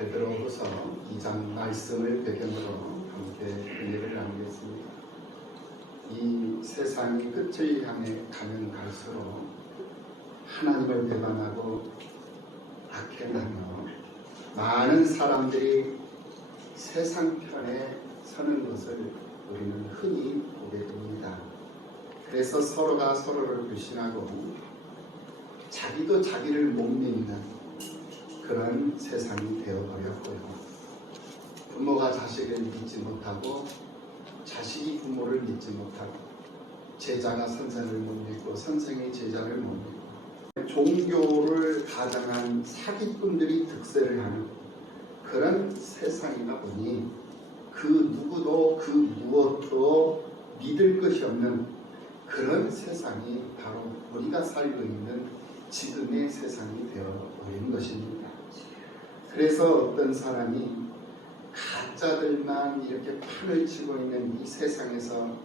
베드로후서 2장 말씀을 배경으로 함께 은혜를 나누겠습니다. 이 세상이 끝을 향해 가면 갈수록 하나님을 배반하고 악행하며 많은 사람들이 세상 편에 서는 것을 우리는 흔히 보게 됩니다. 그래서 서로가 서로를 불신하고 자기도 자기를 못 믿는 그런 세상이 되어버렸고요. 부모가 자식을 믿지 못하고 자식이 부모를 믿지 못하고 제자가 선생을 못 믿고 선생이 제자를 못 믿고 종교를 가장한 사기꾼들이 득세를 하는 그런 세상이다 보니 그 누구도 그 무엇도 믿을 것이 없는 그런 세상이 바로 우리가 살고 있는 지금의 세상이 되어버린 것입니다. 그래서 어떤 사람이 가짜들만 이렇게 판을 치고 있는 이 세상에서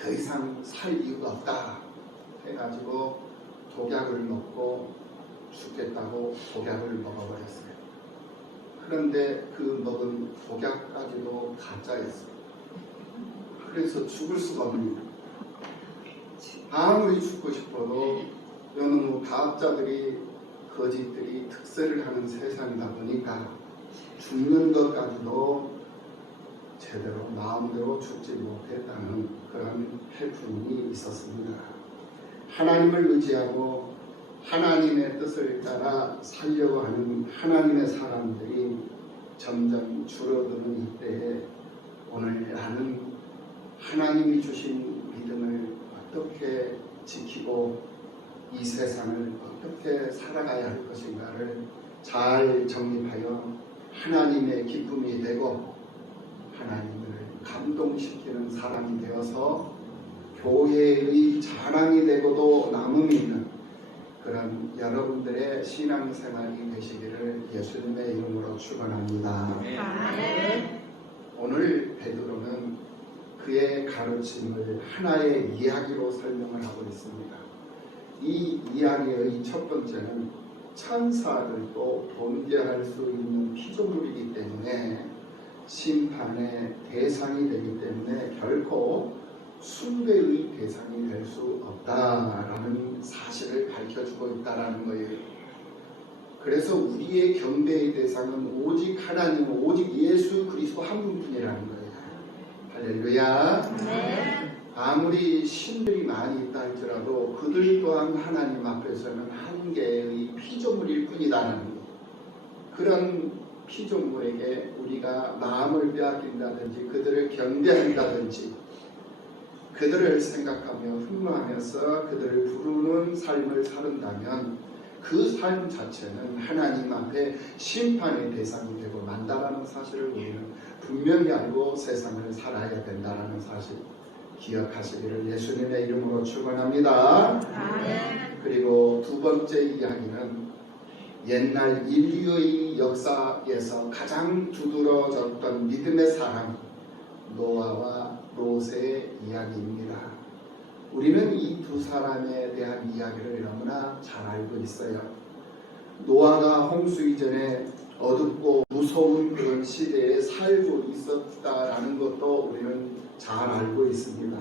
더 이상 살 이유가 없다 해가지고 독약을 먹고 죽겠다고 독약을 먹어버렸어요. 그런데 그 먹은 독약까지도 가짜였어요. 그래서 죽을 수가 없는, 아무리 죽고 싶어도 너무 가짜들이 거짓들이 특세를 하는 세상이다 보니까 죽는 것까지도 제대로 마음대로 죽지 못했다는 그런 해프닝이 있었습니다. 하나님을 의지하고 하나님의 뜻을 따라 살려고 하는 하나님의 사람들이 점점 줄어드는 이때에 오늘 나는 하나님이 주신 믿음을 어떻게 지키고 이 세상을 어떻게 살아가야 할 것인가를 잘 정립하여 하나님의 기쁨이 되고 하나님을 감동시키는 사람이 되어서 교회의 자랑이 되고도 남음이 있는 그런 여러분들의 신앙생활이 되시기를 예수님의 이름으로 축원합니다. 오늘 베드로는 그의 가르침을 하나의 이야기로 설명을 하고 있습니다. 이 이야기의 첫 번째는 천사들도 범죄할 수 있는 피조물이기 때문에 심판의 대상이 되기 때문에 결코 숭배의 대상이 될 수 없다라는 사실을 밝혀주고 있다라는 거예요. 그래서 우리의 경배의 대상은 오직 하나님, 오직 예수 그리스도 한 분뿐이라는 거예요. 할렐루야. 네. 아무리 신들이 많이 있다 할지라도 그들 또한 하나님 앞에서는 한 개의 피조물일 뿐이다라는 거예요. 그런 피조물에게 우리가 마음을 빼앗긴다든지 그들을 경배한다든지 그들을 생각하며 흠모하면서 그들을 부르는 삶을 살은다면 그 삶 자체는 하나님 앞에 심판의 대상이 되고 만다라는 사실을 우리는 분명히 알고 세상을 살아야 된다는 사실 기억하시기를 예수님의 이름으로 축원합니다. 그리고 두 번째 이야기는 옛날 인류의 역사에서 가장 두드러졌던 믿음의 사람 노아와 롯의 이야기입니다. 우리는 이 두 사람에 대한 이야기를 너무나 잘 알고 있어요. 노아가 홍수 이전에 어둡고 무서운 그런 시대에 살고 있었다라는 것도 우리는 잘 알고 있습니다.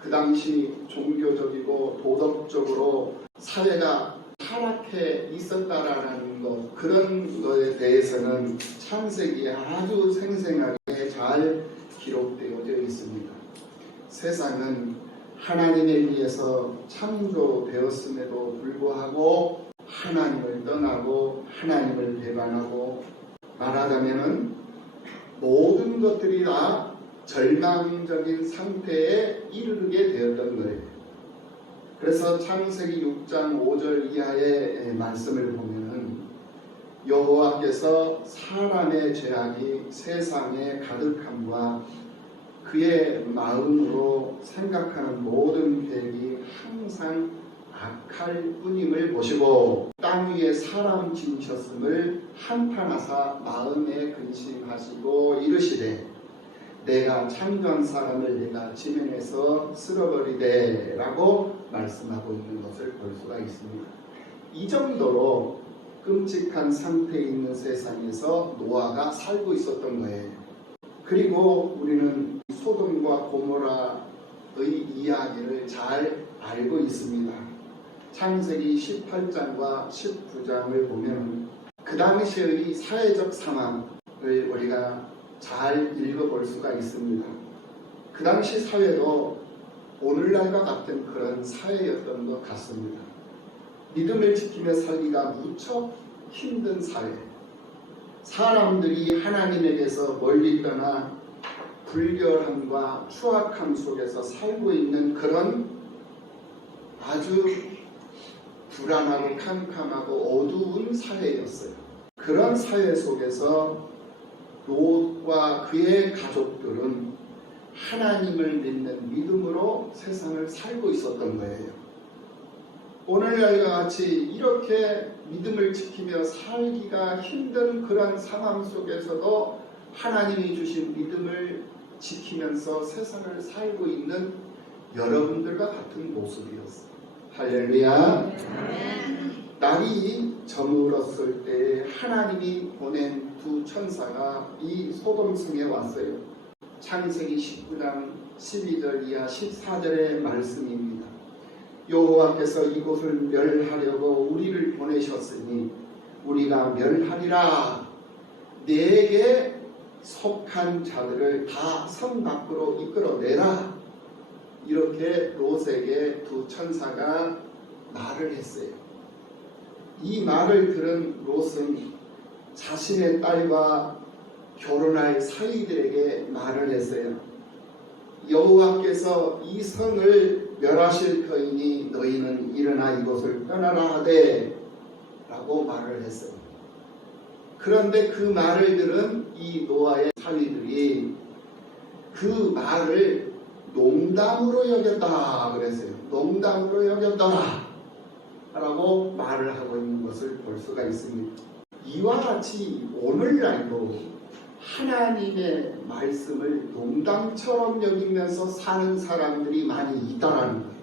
그 당시 종교적이고 도덕적으로 사회가 타락해 있었다라는 것, 그런 것에 대해서는 창세기에 아주 생생하게 잘 기록되어져 있습니다. 세상은 하나님에 의해서 창조되었음에도 불구하고 하나님을 떠나고 하나님을 배반하고 말하자면은 모든 것들이 다 절망적인 상태에 이르게 되었던 거예요. 그래서 창세기 6장 5절 이하의 말씀을 보면은 여호와께서 사람의 죄악이 세상에 가득함과 그의 마음으로 생각하는 모든 계획이 항상 악할 뿐임을 보시고 땅 위에 사람 지으셨음을 한탄하사 마음에 근심하시고 이르시되 내가 창조한 사람을 내가 지면에서 쓸어버리되 라고 말씀하고 있는 것을 볼 수가 있습니다. 이 정도로 끔찍한 상태에 있는 세상에서 노아가 살고 있었던 거예요. 그리고 우리는 소돔과 고모라의 이야기를 잘 알고 있습니다. 창세기 18장과 19장을 보면 그 당시의 사회적 상황을 우리가 잘 읽어볼 수가 있습니다. 그 당시 사회도 오늘날과 같은 그런 사회였던 것 같습니다. 믿음을 지키며 살기가 무척 힘든 사회. 사람들이 하나님에게서 멀리 떠나 불결함과 추악함 속에서 살고 있는 그런 아주 불안하고 캄캄하고 어두운 사회였어요. 그런 사회 속에서 롯과 그의 가족들은 하나님을 믿는 믿음으로 세상을 살고 있었던 거예요. 오늘날과 같이 이렇게 믿음을 지키며 살기가 힘든 그런 상황 속에서도 하나님이 주신 믿음을 지키면서 세상을 살고 있는 여러분들과 같은 모습이었어요. 할렐루야. 날이 저물었을 때 하나님이 보낸 두 천사가 이 소돔성에 왔어요. 창세기 19장 12절 이하 14절의 말씀입니다. 여호와께서 이곳을 멸하려고 우리를 보내셨으니 우리가 멸하리라. 내게 속한 자들을 다 성 밖으로 이끌어내라. 이렇게 롯에게 두 천사가 말을 했어요. 이 말을 들은 롯은 자신의 딸과 결혼할 사위들에게 말을 했어요. 여호와께서 이 성을 멸하실 터이니 너희는 일어나 이곳을 떠나라 하되 라고 말을 했어요. 그런데 그 말을 들은 이 노아의 사위들이 그 말을 농담으로 여겼다 그랬어요. 농담으로 여겼더라 라고 말을 하고 있는 것을 볼 수가 있습니다. 이와 같이 오늘날도 하나님의 말씀을 농담처럼 여기면서 사는 사람들이 많이 있다라는 거예요.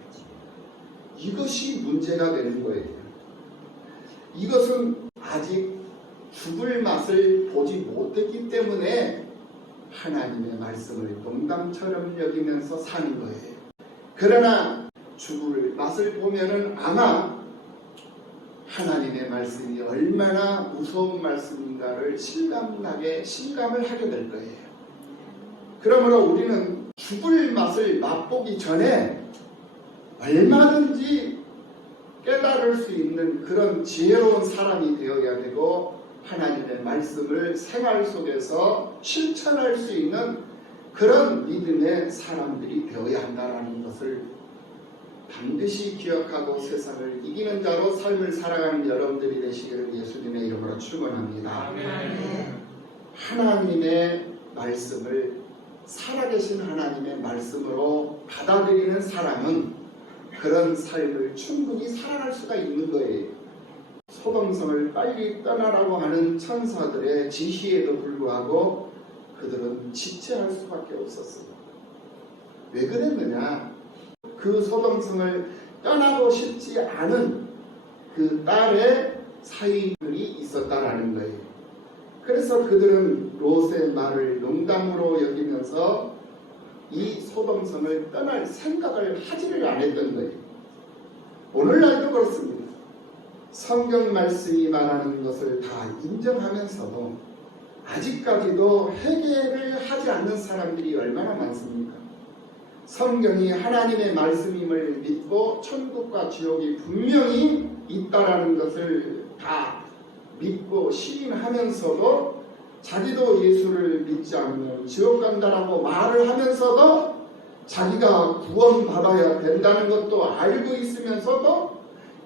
이것이 문제가 되는 거예요. 이것은 아직 죽을 맛을 보지 못했기 때문에 하나님의 말씀을 농담처럼 여기면서 사는 거예요. 그러나 죽을 맛을 보면은 아마 하나님의 말씀이 얼마나 무서운 말씀인가를 실감을 하게 될 거예요. 그러므로 우리는 죽을 맛을 맛보기 전에 얼마든지 깨달을 수 있는 그런 지혜로운 사람이 되어야 되고 하나님의 말씀을 생활 속에서 실천할 수 있는 그런 믿음의 사람들이 되어야 한다는 것을 반드시 기억하고 세상을 이기는 자로 삶을 살아가는 여러분들이 되시기를 예수님의 이름으로 축원합니다. 하나님의 말씀을 살아계신 하나님의 말씀으로 받아들이는 사람은 그런 삶을 충분히 살아갈 수가 있는 거예요. 소돔성을 빨리 떠나라고 하는 천사들의 지시에도 불구하고 그들은 지체할 수밖에 없었어요. 왜 그랬느냐? 그 소돔성을 떠나고 싶지 않은 그 딸의 사위들이 있었다라는 거예요. 그래서 그들은 롯의 말을 농담으로 여기면서 이 소돔성을 떠날 생각을 하지를 않았던 거예요. 오늘날도 그렇습니다. 성경 말씀이 말하는 것을 다 인정하면서도 아직까지도 회개를 하지 않는 사람들이 얼마나 많습니까? 성경이 하나님의 말씀임을 믿고 천국과 지옥이 분명히 있다라는 것을 다 믿고 시인하면서도 자기도 예수를 믿지 않으면 지옥 간다라고 말을 하면서도 자기가 구원받아야 된다는 것도 알고 있으면서도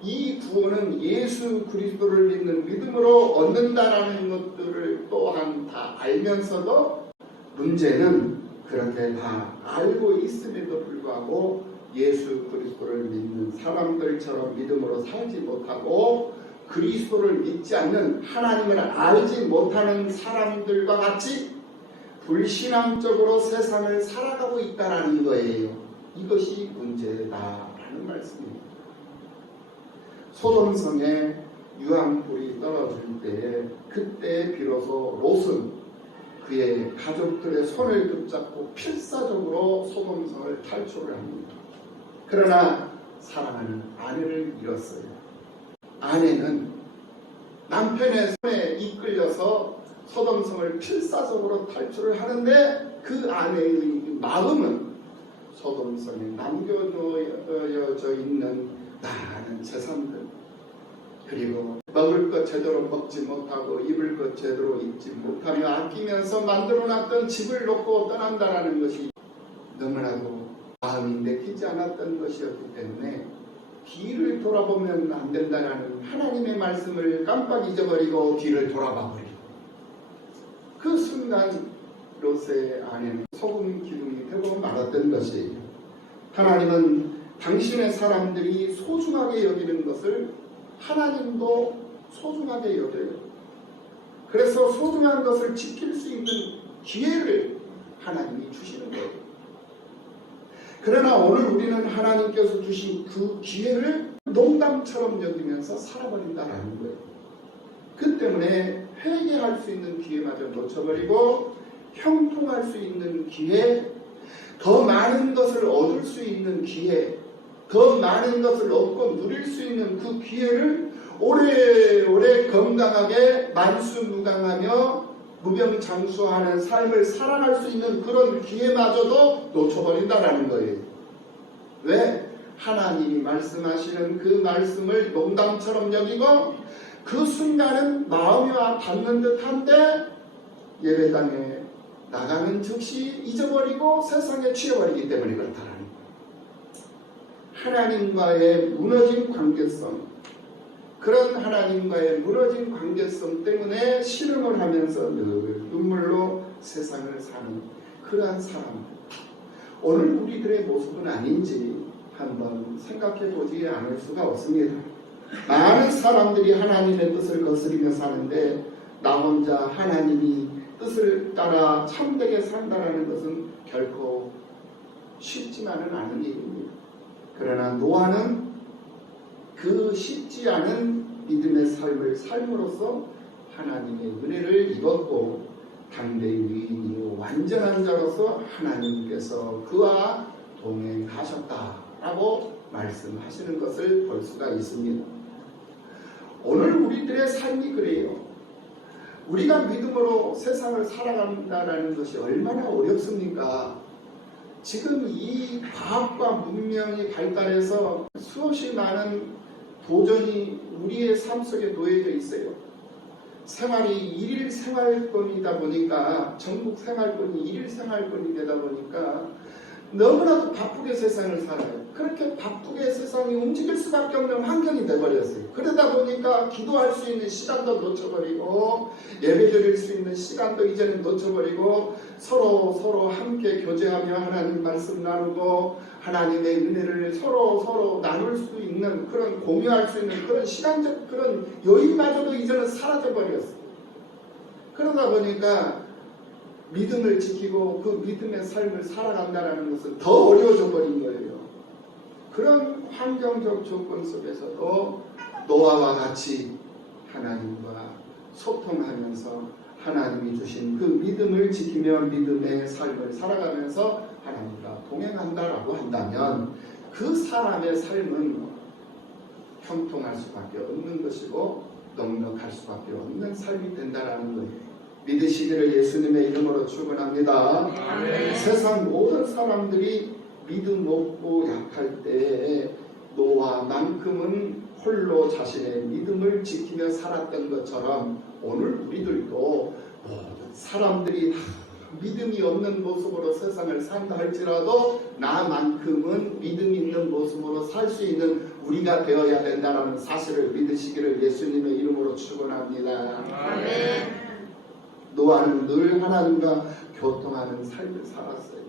이 구원은 예수 그리스도를 믿는 믿음으로 얻는다라는 것들을 또한 다 알면서도 문제는 그렇게 다 알고 있음에도 불구하고 예수 그리스도를 믿는 사람들처럼 믿음으로 살지 못하고 그리스도를 믿지 않는 하나님을 알지 못하는 사람들과 같이 불신앙적으로 세상을 살아가고 있다는 거예요. 이것이 문제다라는 말씀입니다. 소돔성에 유황불이 떨어질 때에 그때 비로소 롯은 그의 가족들의 손을 붙잡고 필사적으로 소돔성을 탈출을 합니다. 그러나 사랑하는 아내를 잃었어요. 아내는 남편의 손에 이끌려서 소돔성을 필사적으로 탈출을 하는데 그 아내의 마음은 소돔성에 남겨놓여져 있는 많은 재산들, 그리고 먹을 것 제대로 먹지 못하고 입을 것 제대로 입지 못하며 아끼면서 만들어놨던 집을 놓고 떠난다라는 것이 너무나도 마음이 내키지 않았던 것이었기 때문에 뒤를 돌아보면 안 된다라는 하나님의 말씀을 깜빡 잊어버리고 뒤를 돌아봐 버리고, 그 순간 롯의 아내는 소금 기둥이 되고 말았던 것이에요. 하나님은 당신의 사람들이 소중하게 여기는 것을 하나님도 소중하게 여겨요. 그래서 소중한 것을 지킬 수 있는 기회를 하나님이 주시는 거예요. 그러나 오늘 우리는 하나님께서 주신 그 기회를 농담처럼 여기면서 살아버린다는 거예요. 그 때문에 회개할 수 있는 기회마저 놓쳐버리고 형통할 수 있는 기회, 더 많은 것을 얻을 수 있는 기회, 더 많은 것을 얻고 누릴 수 있는 그 기회를 오래오래 건강하게 만수무강하며 무병장수하는 삶을 살아갈 수 있는 그런 기회마저도 놓쳐버린다라는 거예요. 왜? 하나님이 말씀하시는 그 말씀을 농담처럼 여기고 그 순간은 마음이 닿는 듯한데 예배당에 나가는 즉시 잊어버리고 세상에 취해버리기 때문에 그렇다라는 거예요. 하나님과의 무너진 관계성, 그런 하나님과의 무너진 관계성 때문에 신음을 하면서 늘 눈물로 세상을 사는 그러한 사람들, 오늘 우리들의 모습은 아닌지 한번 생각해 보지 않을 수가 없습니다. 많은 사람들이 하나님의 뜻을 거스리며 사는데 나 혼자 하나님이 뜻을 따라 참되게 산다는 것은 결코 쉽지만은 않은 일입니다. 그러나 노아는 그 쉽지 않은 믿음의 삶을 삶으로써 하나님의 은혜를 입었고 당대의 위인이요 완전한 자로서 하나님께서 그와 동행하셨다라고 말씀하시는 것을 볼 수가 있습니다. 오늘 우리들의 삶이 그래요. 우리가 믿음으로 세상을 살아간다는 것이 얼마나 어렵습니까? 지금 이 과학과 문명이 발달해서 수없이 많은 도전이 우리의 삶 속에 놓여져 있어요. 생활이 일일 생활권이다 보니까, 전국 생활권이 일일 생활권이 되다 보니까 너무나도 바쁘게 세상을 살아요. 그렇게 바쁘게 세상이 움직일 수밖에 없는 환경이 되어버렸어요. 그러다 보니까 기도할 수 있는 시간도 놓쳐버리고 예배드릴 수 있는 시간도 이제는 놓쳐버리고 서로 함께 교제하며 하나님 말씀 나누고 하나님의 은혜를 서로 나눌 수 있는, 그런 공유할 수 있는 그런 시간적 그런 여유마저도 이제는 사라져버렸어요. 그러다 보니까 믿음을 지키고 그 믿음의 삶을 살아간다는 것은 더 어려워져 버린 거예요. 그런 환경적 조건 속에서도 노아와 같이 하나님과 소통하면서 하나님이 주신 그 믿음을 지키며 믿음의 삶을 살아가면서 하나님과 동행한다라고 한다면 그 사람의 삶은 형통할 수밖에 없는 것이고 넉넉할 수밖에 없는 삶이 된다라는 거예요. 믿으시기를 예수님의 이름으로 축원합니다. 아멘. 세상 모든 사람들이 믿음 없고 약할 때에 노아만큼은 홀로 자신의 믿음을 지키며 살았던 것처럼 오늘 우리들도 모든 사람들이 믿음이 없는 모습으로 세상을 산다 할지라도 나만큼은 믿음 있는 모습으로 살 수 있는 우리가 되어야 된다는 사실을 믿으시기를 예수님의 이름으로 축원합니다. 아멘. 노아는 늘 하나님과 교통하는 삶을 살았어요.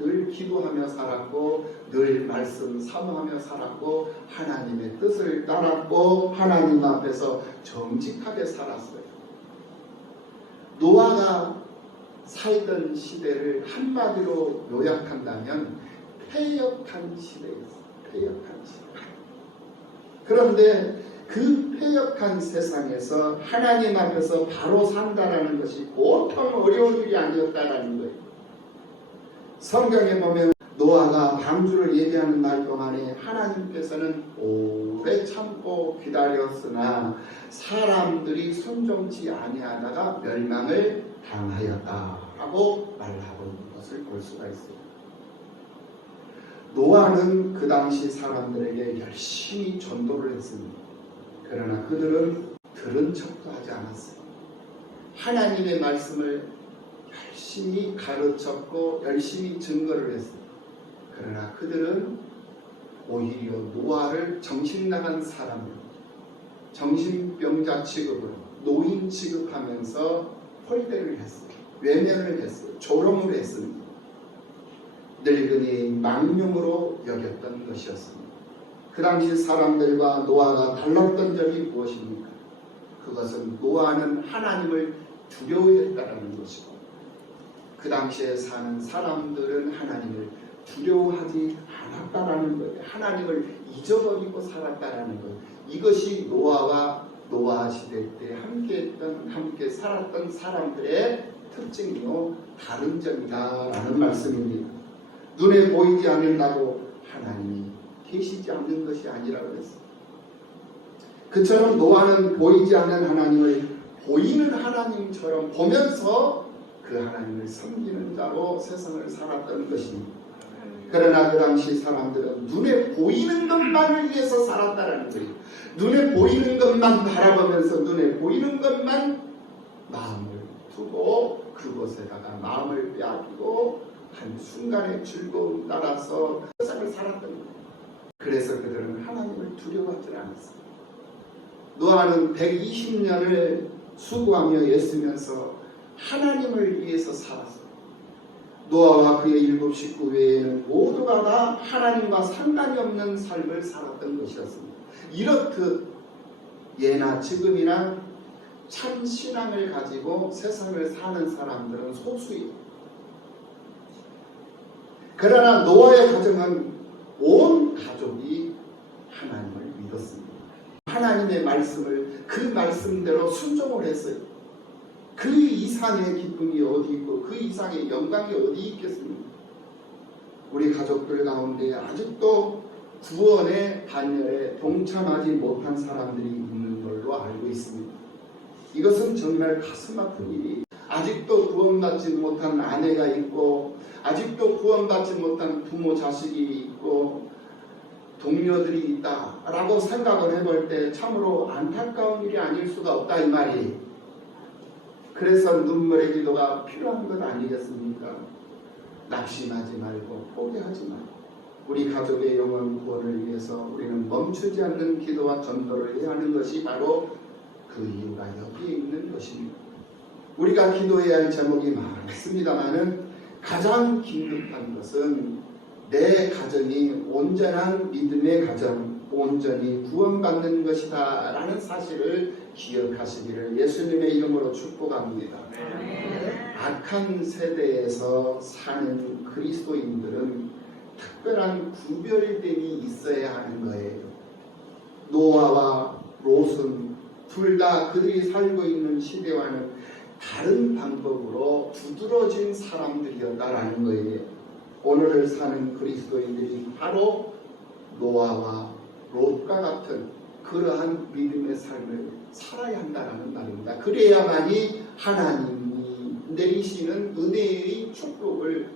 늘 기도하며 살았고 늘 말씀 사모하며 살았고 하나님의 뜻을 따랐고 하나님 앞에서 정직하게 살았어요. 노아가 살던 시대를 한마디로 요약한다면 패역한 시대였어요. 패역한 시대. 그런데 그 패역한 세상에서 하나님 앞에서 바로 산다라는 것이 보통 어려운 일이 아니었다라는 거예요. 성경에 보면 노아가 방주를 예비하는 날 동안에 하나님께서는 오래 참고 기다렸으나 사람들이 순종치 아니하다가 멸망을 당하였다라고 말하고 있는 것을 볼 수가 있습니다. 노아는 그 당시 사람들에게 열심히 전도를 했습니다. 그러나 그들은 들은 척도 하지 않았어요. 하나님의 말씀을 열심히 가르쳤고 열심히 증거를 했어요. 그러나 그들은 오히려 노아를 정신나간 사람으로, 정신병자 취급으로, 노인 취급하면서 홀대를 했어요. 외면을 했어요. 조롱을 했습니다. 늙은이의 망령으로 여겼던 것이었습니다. 그 당시 사람들과 노아가 달랐던 점이 무엇입니까? 그것은 노아는 하나님을 두려워했다는 것이고, 그 당시에 사는 사람들은 하나님을 두려워하지 않았다라는 거예요. 하나님을 잊어버리고 살았다라는 거예요. 이것이 노아와 노아 시대 때 함께 살았던 사람들의 특징이요 다른 점이다라는 말씀입니다. 눈에 보이지 않는다고 하나님이 계시지 않는 것이 아니라고 했어요. 그처럼 노아는 보이지 않는 하나님을 보이는 하나님처럼 보면서 그 하나님을 섬기는 자로 세상을 살았던 것입니다. 그러나 그 당시 사람들은 눈에 보이는 것만을 위해서 살았다라는 거예요. 눈에 보이는 것만 바라보면서 눈에 보이는 것만 마음을 두고 그곳에다가 마음을 빼앗기고 한순간의 즐거움 따라서 세상을 살았던 거예요. 그래서 그들은 하나님을 두려워하지 않았어요. 노아는 120년을 수고하며 애쓰면서 하나님을 위해서 살았어요. 노아와 그의 7 식구 외에는 모두가 다 하나님과 상관이 없는 삶을 살았던 것이었습니다. 이렇듯 예나 지금이나 참 신앙을 가지고 세상을 사는 사람들은 소수예요. 그러나 노아의 가정은 온 가족이 하나님을 믿었습니다. 하나님의 말씀을 그 말씀대로 순종을 했어요. 그 이상의 기쁨이 어디 있고 그 이상의 영광이 어디 있겠습니까? 우리 가족들 가운데 아직도 구원의 단열에 동참하지 못한 사람들이 있는 걸로 알고 있습니다. 이것은 정말 가슴 아픈 일이, 아직도 구원받지 못한 아내가 있고 아직도 구원받지 못한 부모 자식이 있고 동료들이 있다라고 생각을 해볼 때 참으로 안타까운 일이 아닐 수가 없다 이 말이. 그래서 눈물의 기도가 필요한 것 아니겠습니까? 낙심하지 말고 포기하지 말고 우리 가족의 영혼 구원을 위해서 우리는 멈추지 않는 기도와 전도를 해야 하는 것이 바로 그 이유가 여기에 있는 것입니다. 우리가 기도해야 할 제목이 많습니다만은 가장 긴급한 것은 내 가정이 온전한 믿음의 가정, 온전히 구원받는 것이다 라는 사실을 기억하시기를 예수님의 이름으로 축복합니다. 악한 세대에서 사는 그리스도인들은 특별한 구별됨이 있어야 하는 거예요. 노아와 롯은 둘 다 그들이 살고 있는 시대와는 다른 방법으로 두드러진 사람들이었다라는 거예요. 오늘을 사는 그리스도인들이 바로 노아와 롯과 같은 그러한 믿음의 삶을 살아야 한다는 말입니다. 그래야만이 하나님이 내리시는 은혜의 축복을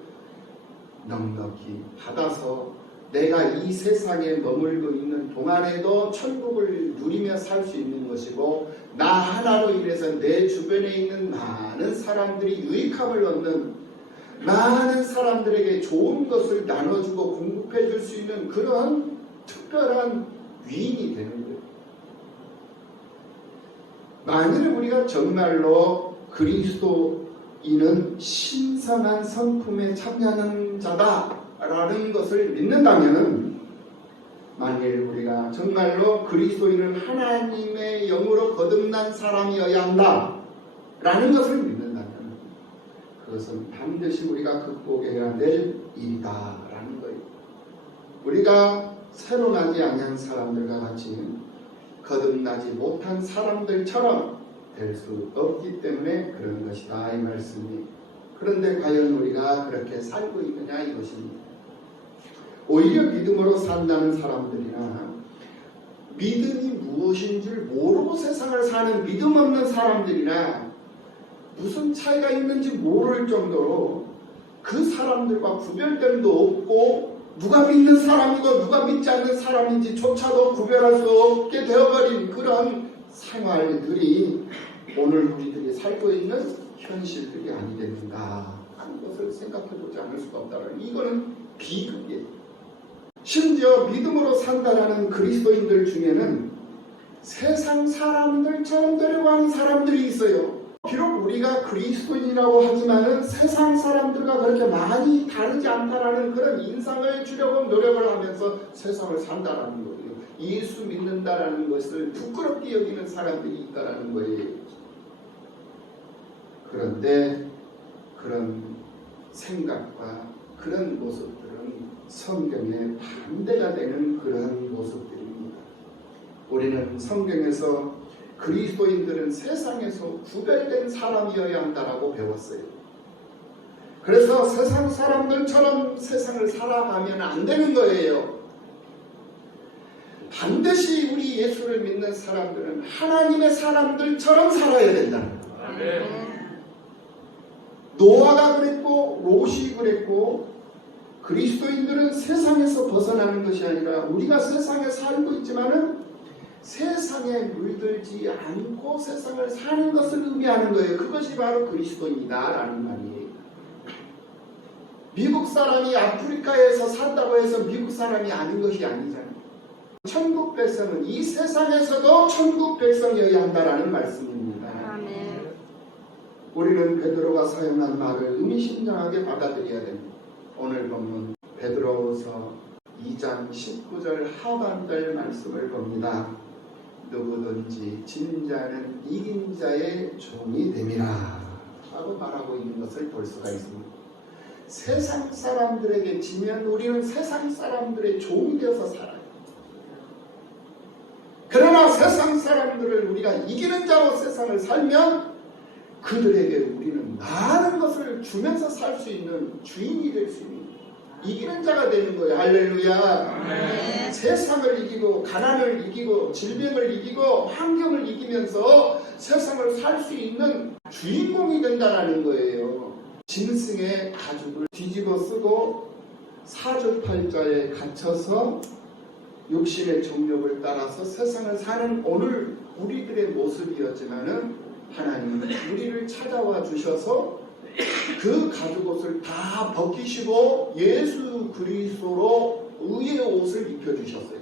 넉넉히 받아서 내가 이 세상에 머물고 있는 동안에도 천국을 누리며 살 수 있는 것이고, 나 하나로 인해서 내 주변에 있는 많은 사람들이 유익함을 얻는, 많은 사람들에게 좋은 것을 나눠주고 공급해 줄 수 있는 그런 특별한 위인이 되는 거예요. 만일 우리가 정말로 그리스도인은 신성한 성품에 참여하는 자다라는 것을 믿는다면, 만일 우리가 정말로 그리스도인은 하나님의 영으로 거듭난 사람이어야 한다라는 것을 믿는다면, 그것은 반드시 우리가 극복해야 될 일이다라는 거예요. 우리가 새로 나지 아니한 사람들과 같이 거듭나지 못한 사람들처럼 될 수 없기 때문에 그런 것이다 이 말씀이. 그런데 과연 우리가 그렇게 살고 있느냐 이것입니다. 오히려 믿음으로 산다는 사람들이나 믿음이 무엇인지를 모르고 세상을 사는 믿음 없는 사람들이나 무슨 차이가 있는지 모를 정도로 그 사람들과 구별됨도 없고 누가 믿는 사람이고 누가 믿지 않는 사람인지 조차도 구별할 수 없게 되어버린 그런 생활들이 오늘 우리들이 살고 있는 현실들이 아니겠는가 하는 것을 생각해보지 않을 수가 없다는, 이거는 비극이에요. 심지어 믿음으로 산다라는 그리스도인들 중에는 세상 사람들처럼 되려고 하는 사람들이 있어요. 비록 우리가 그리스도인이라고 하지만은 세상 사람들과 그렇게 많이 다르지 않다라는 그런 인상을 주려고 노력을 하면서 세상을 산다라는 거예요. 예수 믿는다라는 것을 부끄럽게 여기는 사람들이 있다라는 거예요. 그런데 그런 생각과 그런 모습들은 성경에 반대가 되는 그러한 모습들입니다. 우리는 성경에서 그리스도인들은 세상에서 구별된 사람이어야 한다라고 배웠어요. 그래서 세상 사람들처럼 세상을 살아가면 안 되는 거예요. 반드시 우리 예수를 믿는 사람들은 하나님의 사람들처럼 살아야 된다는 거예요. 노아가 그랬고 롯이 그랬고, 그리스도인들은 세상에서 벗어나는 것이 아니라 우리가 세상에 살고 있지만은 세상에 물들지 않고 세상을 사는 것을 의미하는 거예요. 그것이 바로 그리스도인이다라는 말이에요. 미국 사람이 아프리카에서 산다고 해서 미국 사람이 아닌 것이 아니잖아요. 천국 백성은 이 세상에서도 천국 백성이어야 한다라는 말씀입니다. 아멘. 우리는 베드로가 사용한 말을 의미심장하게 받아들여야 됩니다. 오늘 본문 베드로후서 2장 19절 하반절 말씀을 봅니다. 누구든지 진 자는 이긴 자의 종이 됨이라 라고 말하고 있는 것을 볼 수가 있습니다. 세상 사람들에게 지면 우리는 세상 사람들의 종이 되어서 살아요. 그러나 세상 사람들을 우리가 이기는 자로 세상을 살면 그들에게 우리는 많은 것을 주면서 살 수 있는 주인이 될 수 있는 이기는 자가 되는 거예요. 할렐루야. 네. 세상을 이기고 가난을 이기고 질병을 이기고 환경을 이기면서 세상을 살 수 있는 주인공이 된다는 거예요. 짐승의 가죽을 뒤집어 쓰고 사주팔자에 갇혀서 욕심의 정욕을 따라서 세상을 사는 오늘 우리들의 모습이었지만은 하나님은 우리를 찾아와 주셔서 그 가죽옷을 다 벗기시고 예수 그리스도로 의의 옷을 입혀주셨어요.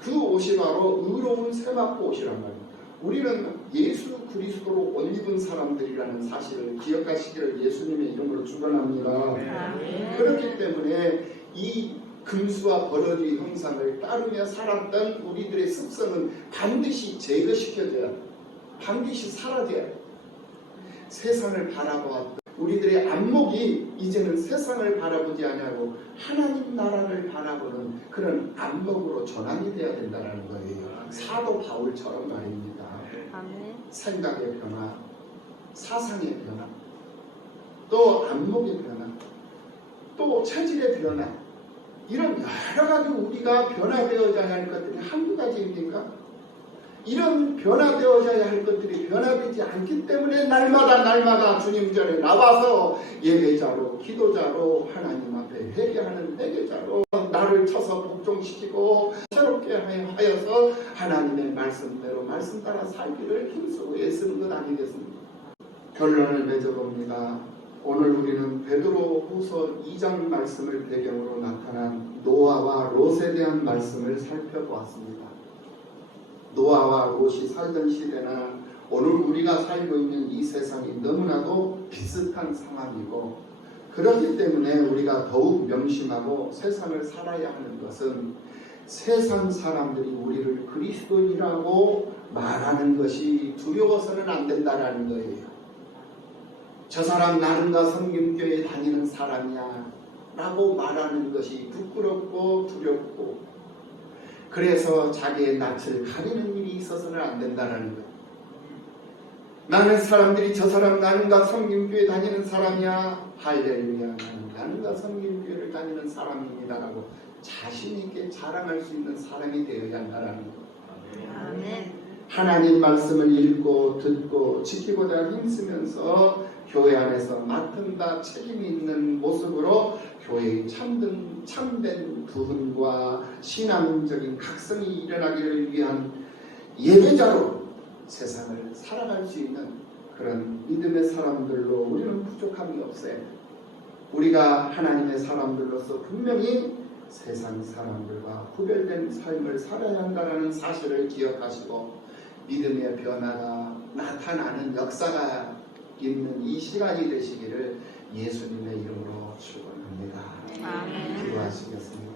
그 옷이 바로 의로운 세마포 옷이란 말입니다. 우리는 예수 그리스도로 옷 입은 사람들이라는 사실을 기억하시기를 예수님의 이름으로 축원합니다. 그렇기 때문에 이 금수와 버러지 형상을 따르며 살았던 우리들의 습성은 반드시 제거시켜져야 합니다. 반드시 사라져야 합니다. 세상을 바라보았던 우리들의 안목이 이제는 세상을 바라보지 아니하고 하나님 나라를 바라보는 그런 안목으로 전환이 되어야 된다는 거예요. 사도 바울처럼 말입니다. 생각의 변화, 사상의 변화, 또 안목의 변화, 또 체질의 변화, 이런 여러 가지 우리가 변화되어져야 할 것들이 한두 가지입니까? 이런 변화되어져야 할 것들이 변화되지 않기 때문에 날마다 주님 전에 나와서 예배자로 기도자로 하나님 앞에 회개하는 회개자로 나를 쳐서 복종시키고 새롭게 하여서 하나님의 말씀대로 말씀 따라 살기를 힘쓰고 애쓰는 것 아니겠습니까? 결론을 맺어봅니다. 오늘 우리는 베드로후서 2장 말씀을 배경으로 나타난 노아와 롯에 대한 말씀을 살펴보았습니다. 노아와 롯이 살던 시대나 오늘 우리가 살고 있는 이 세상이 너무나도 비슷한 상황이고, 그렇기 때문에 우리가 더욱 명심하고 세상을 살아야 하는 것은 세상 사람들이 우리를 그리스도인이라고 말하는 것이 두려워서는 안 된다라는 거예요. 저 사람 나는가 성김교회 다니는 사람이야 라고 말하는 것이 부끄럽고 두렵고, 그래서 자기의 낯을 가리는 일이 있어서는 안 된다는 거예요. 나는 사람들이 저 사람 나는가 성김교회 다니는 사람이야. 할렐루야. 나는가 성김교회를 다니는 사람입니다라고 자신 있게 자랑할 수 있는 사람이 되어야 한다는 거예요. 아멘. 하나님 말씀을 읽고 듣고 지키고자 힘쓰면서 교회 안에서 맡은 바 책임이 있는 모습으로 교회의 참된 부흥과 신앙적인 각성이 일어나기를 위한 예배자로 세상을 살아갈 수 있는 그런 믿음의 사람들로 우리는 부족함이 없어요. 우리가 하나님의 사람들로서 분명히 세상 사람들과 구별된 삶을 살아야 한다는 사실을 기억하시고 믿음의 변화가 나타나는 역사가 있는 이 시간이 되시기를 예수님의 이름으로 축원합니다. 아멘. 기도하시겠습니다.